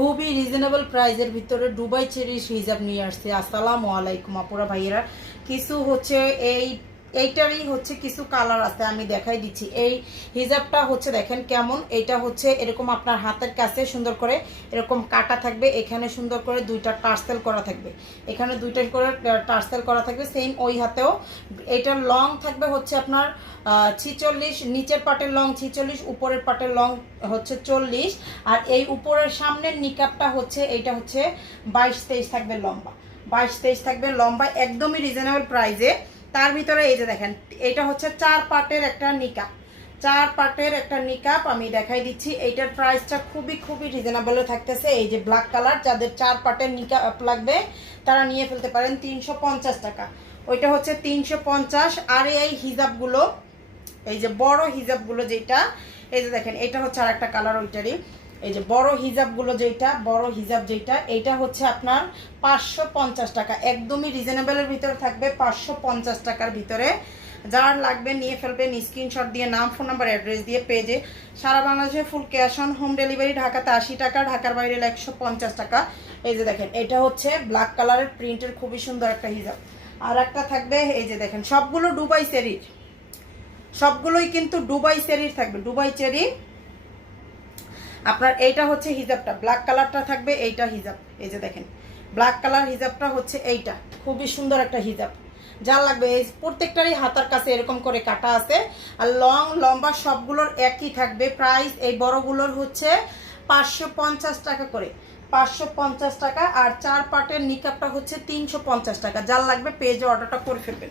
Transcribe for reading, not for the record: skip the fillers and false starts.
খুবই রিজনেবল প্রাইসের ভিতরে দুবাই চেরির হিজাব নিয়ে আসছে। আসসালামু আলাইকুম আপুরা ভাইয়েরা। কিছু হচ্ছে এইটারই হচ্ছে কিছু কালার আছে, আমি দেখাই দিচ্ছি। এই হিজাবটা হচ্ছে দেখেন কেমন, এটা হচ্ছে এরকম আপনার হাতের কাছে সুন্দর করে এরকম কাটা থাকবে, এখানে সুন্দর করে দুইটা টার্সেল করা থাকবে, এখানে দুইটা করে টার্সেল করা থাকবে, সেম ওই হাতেও। এটার লং থাকবে হচ্ছে আপনার 46, নিচের পাটের লং 46, উপরের পাটের লং হচ্ছে 40। আর এই উপরের সামনের নিকাবটা হচ্ছে এইটা হচ্ছে 22-23 থাকবে লম্বা, 22-23 থাকবে লম্বা, একদমই রিজনেবল প্রাইসে। তার ভিতরে এই যে দেখেন, এটা হচ্ছে 4 পার্টের একটা নিকাব, 4 পার্টের একটা নিকাব আমি দেখাই দিচ্ছি। এইটার প্রাইসটা খুবই রিজনেবলে থাকতেছে। এই যে ব্ল্যাক কালার, যাদের 4 পার্টের নিকাব লাগবে তারা নিয়ে ফেলতে পারেন 350 টাকা, ওইটা হচ্ছে 350। আর এই হিজাবগুলো, এই যে বড় হিজাবগুলো যেটা, এই যে দেখেন এটা হচ্ছে আর একটা কালার ওইটারই। এই যে বড় হিজাবগুলো যেটা, বড় হিজাব যেটা, এইটা হচ্ছে আপনার 550 টাকা, একদমই রিজনেবলের ভিতরে থাকবে, 550 টাকার ভিতরে। যার লাগবে নিয়ে ফেলবেন, স্ক্রিনশট দিয়ে নাম, ফোন নাম্বার, অ্যাড্রেস দিয়ে পেজে। সারা বাংলাদেশে full cash on home delivery, ঢাকাতে 80 টাকা, ঢাকার বাইরে 150 টাকা। এই যে দেখেন এটা হচ্ছে ব্ল্যাক কালারের প্রিন্টের খুবই সুন্দর একটা হিজাব। আর একটা থাকবে এই যে দেখেন, সবগুলো দুবাই চেরির, সবগুলোই কিন্তু দুবাই চেরির থাকবে, দুবাই চেরি। আপনার এইটা হচ্ছে হিজাবটা, ব্ল্যাক কালারটা থাকবে, এইটা হিজাব। এই যে দেখেন ব্ল্যাক কালার হিজাবটা হচ্ছে এইটা, খুবই সুন্দর একটা হিজাব। যার লাগবে, এই প্রত্যেকটারই হাতার কাছে এরকম করে কাটা আছে। আর লং লম্বা সবগুলোর একই থাকবে প্রাইস। এই বড়গুলোর হচ্ছে 550 টাকা করে, 550 টাকা। আর 4 পার্টের নিকাবটা হচ্ছে 350 টাকা। যার লাগবে পেজে অর্ডারটা করে ফেলবেন।